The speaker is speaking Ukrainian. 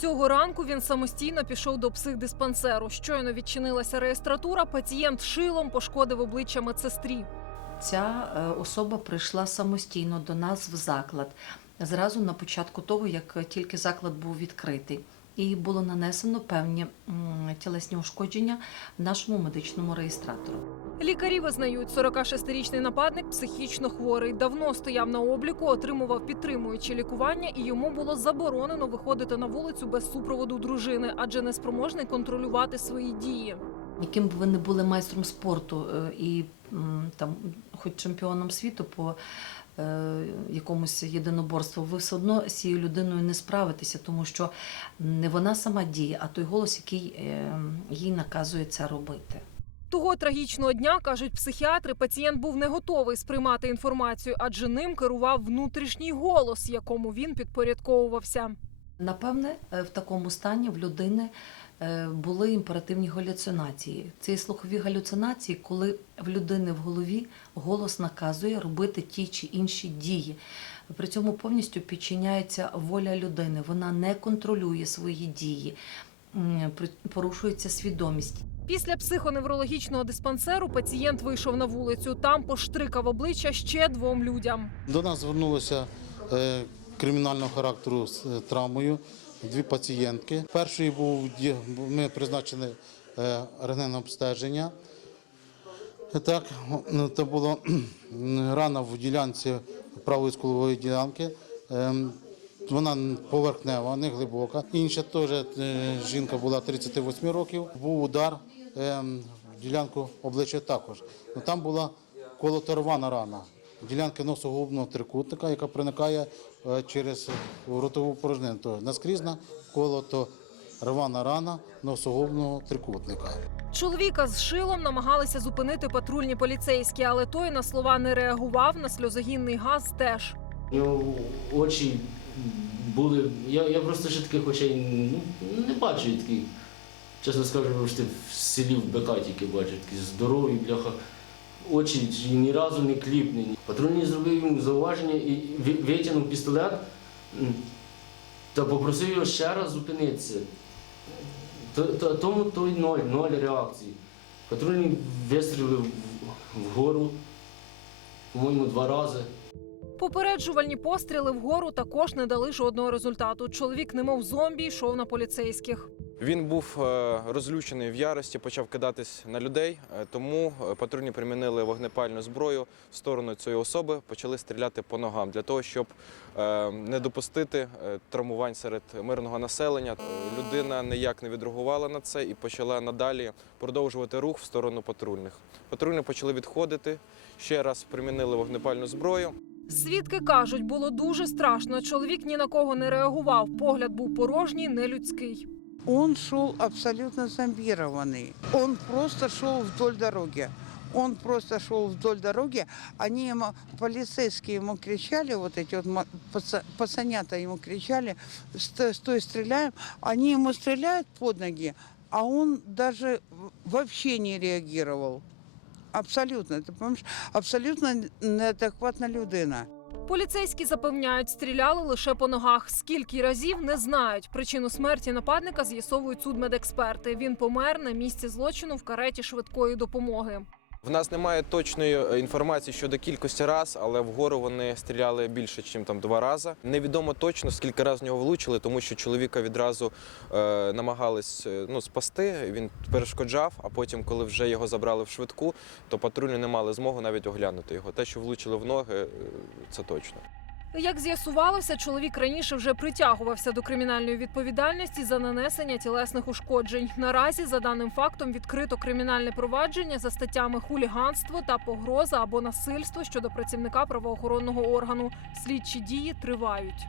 Цього ранку він самостійно пішов до психдиспансеру. Щойно відчинилася реєстратура. Пацієнт шилом пошкодив обличчя медсестрі. Ця е, особа прийшла самостійно до нас в заклад зразу на початку того, як тільки заклад був відкритий. І було нанесено певні тілесні ушкодження нашому медичному реєстратору. Лікарі визнають, 46-річний нападник психічно хворий. Давно стояв на обліку, отримував підтримуюче лікування, і йому було заборонено виходити на вулицю без супроводу дружини, адже неспроможний контролювати свої дії. Яким б ви не були майстром спорту е, і там, хоч чемпіоном світу по е, якомусь єдиноборству, ви все одно з цією людиною не справитеся, тому що не вона сама діє, а той голос, який е, їй наказує це робити. Того трагічного дня кажуть психіатри, пацієнт був не готовий сприймати інформацію, адже ним керував внутрішній голос, якому він підпорядковувався. Напевне, е, в такому стані в людини е, були імперативні галюцинації. Це слухові галюцинації, коли в людини в голові голос наказує робити ті чи інші дії. При цьому повністю підчиняється воля людини. Вона не контролює свої дії, порушується свідомість. Після психоневрологічного диспансеру пацієнт вийшов на вулицю. Там поштрикав обличчя ще двом людям. До нас звернулися е, кримінального характеру з е, травмою дві пацієнтки. Першою був ми призначили е, рентгенне обстеження. Так, ну, це була кхм, рана в ділянці правої скулової ділянки. Вона поверхнева, не глибока. Інша теж е, жінка була 38 років. Був удар ем, в ділянку обличчя також. Ну, Там була колоторвана рана. Ділянки носогубного трикутника, яка проникає е, через ротову порожнину. Тобто наскрізна колото-рвана рана носогубного трикутника. Чоловіка з шилом намагалися зупинити патрульні поліцейські, але той на слова не реагував. На сльозогінний газ теж. У нього очі були. Я, я просто ще таких очей ну, не бачу я таких. Чесно скажу, що в селі в БК тільки бачу, такі здорові, бляха. Очі ні разу не кліпнені. Патрульний зробив йому зауваження і витягнув пістолет та попросив його ще раз зупинитися. Тому той ноль, ноль реакції. Патрульний вистрілив вгору, по-моєму, два рази. Попереджувальні постріли вгору також не дали жодного результату. Чоловік, немов зомбі, йшов на поліцейських. Він був е, розлючений в ярості, почав кидатись на людей. е, Тому е, патрульні примінили вогнепальну зброю в сторону цієї особи, почали стріляти по ногам для того, щоб не допустити травмувань серед мирного населення. Людина ніяк не відреагувала на це і почала надалі продовжувати рух в сторону патрульних. Патрульні почали відходити. Ще раз примінили вогнепальну зброю. Свідки кажуть, було дуже страшно. Чоловік ні на кого не реагував. Погляд був порожній, нелюдський. Он шел абсолютно зомбированный. Он просто шел вдоль дороги. Он просто шел вдоль дороги. Они ему, полицейские ему кричали, вот эти вот пацанята ему кричали, «Стой, стреляем. Они ему стреляют под ноги, а он даже вообще не реагировал. Абсолютно, ти понимаешь, абсолютно неадекватна людина. Поліцейські запевняють, стріляли лише по ногах. Скільки разів не знають. Причину смерті нападника з'ясовують судмедексперти. Він помер на місці злочину в кареті швидкої допомоги. В нас немає точної е, інформації щодо кількості раз, але вгору вони стріляли більше, ніж там два рази. Невідомо точно скільки разів в нього влучили, тому що чоловіка відразу е, намагались е, ну, спасти. Він перешкоджав. А потім, коли вже його забрали в швидку, то патрульні не мали змоги навіть оглянути його. Те, що влучили в ноги, е, це точно. Як з'ясувалося, чоловік раніше вже притягувався до кримінальної відповідальності за нанесення тілесних ушкоджень. Наразі за даним фактом відкрито кримінальне провадження за статтями хуліганство та погроза або насильство щодо працівника правоохоронного органу. Слідчі дії тривають.